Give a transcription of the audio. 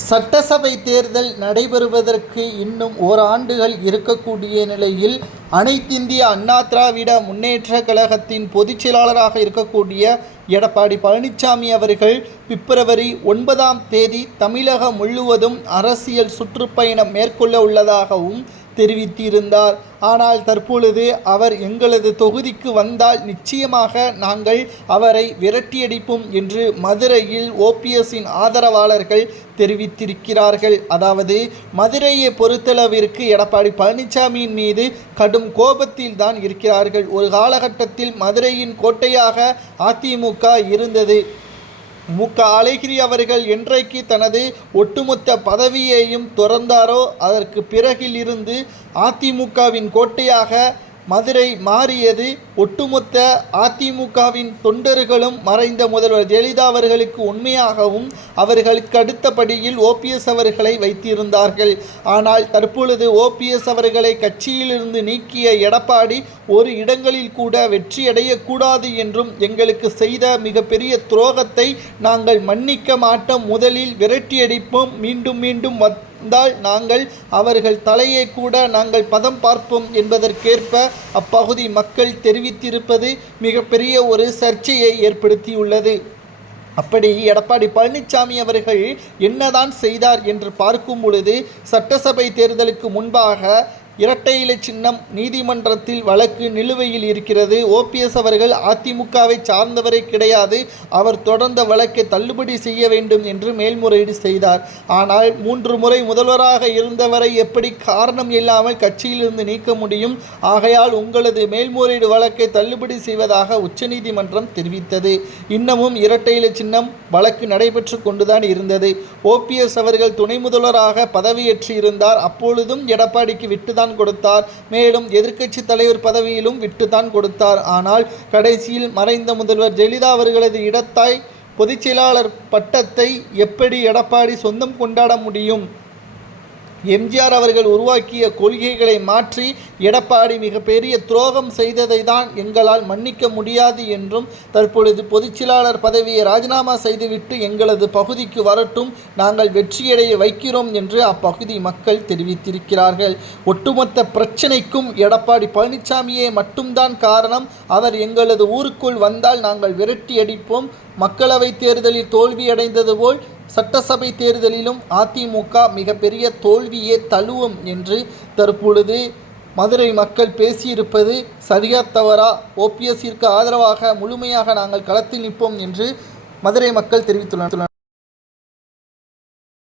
சட்டசபை தேர்தல் நடைபெறுவதற்கு இன்னும் ஓராண்டுகள் இருக்கக்கூடிய நிலையில் அனைத்திந்திய அண்ணா திராவிட முன்னேற்ற கழகத்தின் பொதுச் செயலாளராக இருக்கக்கூடிய எடப்பாடி பழனிசாமி அவர்கள் பிப்ரவரி ஒன்பதாம் தேதி தமிழகம் முழுவதும் அரசியல் சுற்றுப்பயணம் மேற்கொள்ள உள்ளதாகவும் தெரிவித்திருந்தார். ஆனால் தற்பொழுது அவர் எங்களது தொகுதிக்கு வந்தால் நிச்சயமாக நாங்கள் அவரை விரட்டியடிப்போம் என்று மதுரையில் ஓபிஎஸ்ஸின் ஆதரவாளர்கள் தெரிவித்திருக்கிறார்கள். அதாவது மதுரையை பொறுத்தளவிற்கு எடப்பாடி பழனிசாமியின் மீது கடும் கோபத்தில் தான் இருக்கிறார்கள். ஒரு காலகட்டத்தில் மதுரையின் கோட்டையாக அதிமுக இருந்தது. மு க அழகிரி அவர்கள் என்றைக்கு தனது ஒட்டுமொத்த பதவியையும் துறந்தாரோ அதற்கு பிறகிலிருந்து அதிமுகவின் கோட்டையாக மதுரை மாறியது ஒட்டுமொத்த அதிமுகவின் தொண்டர்களும் மறைந்த முதல்வர் ஜெயலலிதா அவர்களுக்கு உண்மையாகவும் அவர்களுக்கு அடுத்தபடியில் ஓபிஎஸ் அவர்களை வைத்திருந்தார்கள். ஆனால் தற்பொழுது ஓபிஎஸ் அவர்களை கட்சியிலிருந்து நீக்கிய எடப்பாடி ஒரு இடங்களில் கூட வெற்றியடையக்கூடாது என்றும் எங்களுக்கு செய்த மிகப்பெரிய துரோகத்தை நாங்கள் மன்னிக்க மாட்டோம். முதலில் விரட்டியடிப்போம். மீண்டும் மீண்டும் வத் இருந்தால் நாங்கள் அவர்கள் தலையை கூட நாங்கள் பதம் பார்ப்போம் என்பதற்கேற்ப அப்பகுதி மக்கள் தெரிவித்திருப்பது மிகப்பெரிய ஒரு சர்ச்சையை ஏற்படுத்தியுள்ளது. அப்படி எடப்பாடி பழனிசாமி அவர்கள் என்னதான் செய்தார் என்று பார்க்கும் பொழுது சட்டசபை தேர்தலுக்கு முன்பாக இரட்டை இலை சின்னம் நீதிமன்றத்தில் வழக்கு நிலுவையில் இருக்கிறது. ஓபிஎஸ் அவர்கள் அதிமுகவை சார்ந்தவரே கிடையாது. அவர் தொடர்ந்த வழக்கை தள்ளுபடி செய்ய வேண்டும் என்று மேல்முறையீடு செய்தார். ஆனால் மூன்று முறை முதல்வராக இருந்தவரை எப்படி காரணம் இல்லாமல் கட்சியிலிருந்து நீக்க முடியும்? ஆகையால் உங்களது மேல்முறையீடு வழக்கை தள்ளுபடி செய்வதாக உச்சநீதிமன்றம் தெரிவித்தது. இன்னமும் இரட்டை இலை சின்னம் வழக்கு நடைபெற்று கொண்டுதான் இருந்தது. ஓபிஎஸ் அவர்கள் துணை முதல்வராக பதவியேற்று இருந்தார் அப்பொழுதும் எடப்பாடிக்கு விட்டுதான் கொடுத்தார். மேலும் எதிர்க்கட்சி தலைவர் பதவியிலும் விட்டுதான் கொடுத்தார். ஆனால் கடைசியில் மறைந்த முதல்வர் ஜெயலலிதா அவர்களது இடத்தாய் பொதுச் செயலாளர் பட்டத்தை எப்படி எடப்பாடி சொந்தம் கொண்டாட முடியும்? எம்ஜிஆர் அவர்கள் உருவாக்கிய கொள்கைகளை மாற்றி எடப்பாடி மிகப்பெரிய துரோகம் செய்ததை தான் எங்களால் மன்னிக்க முடியாது என்றும் தற்பொழுது பொதுச்செயலாளர் பதவியை ராஜினாமா செய்துவிட்டு எங்களது பகுதிக்கு வரட்டும் நாங்கள் வெற்றியடைய வைக்கிறோம் என்று அப்பகுதி மக்கள் தெரிவித்திருக்கிறார்கள். ஒட்டுமொத்த பிரச்சனைக்கும் எடப்பாடி பழனிசாமியே மட்டும்தான் காரணம். அவர் எங்களது ஊருக்குள் வந்தால் நாங்கள் விரட்டி அடிப்போம் மக்களவைத் தேர்தலில் தோல்வியடைந்தது போல் சட்டசபை தேர்தலிலும் அதிமுக மிகப்பெரிய தோல்வியே தழுவும் என்று தற்பொழுது மதுரை மக்கள் பேசியிருப்பது சரியா தவறா? ஓபிஎஸ்ஸிற்கு ஆதரவாக முழுமையாக நாங்கள் களத்தில் நிற்போம் என்று மதுரை மக்கள் தெரிவித்துள்ளனர்.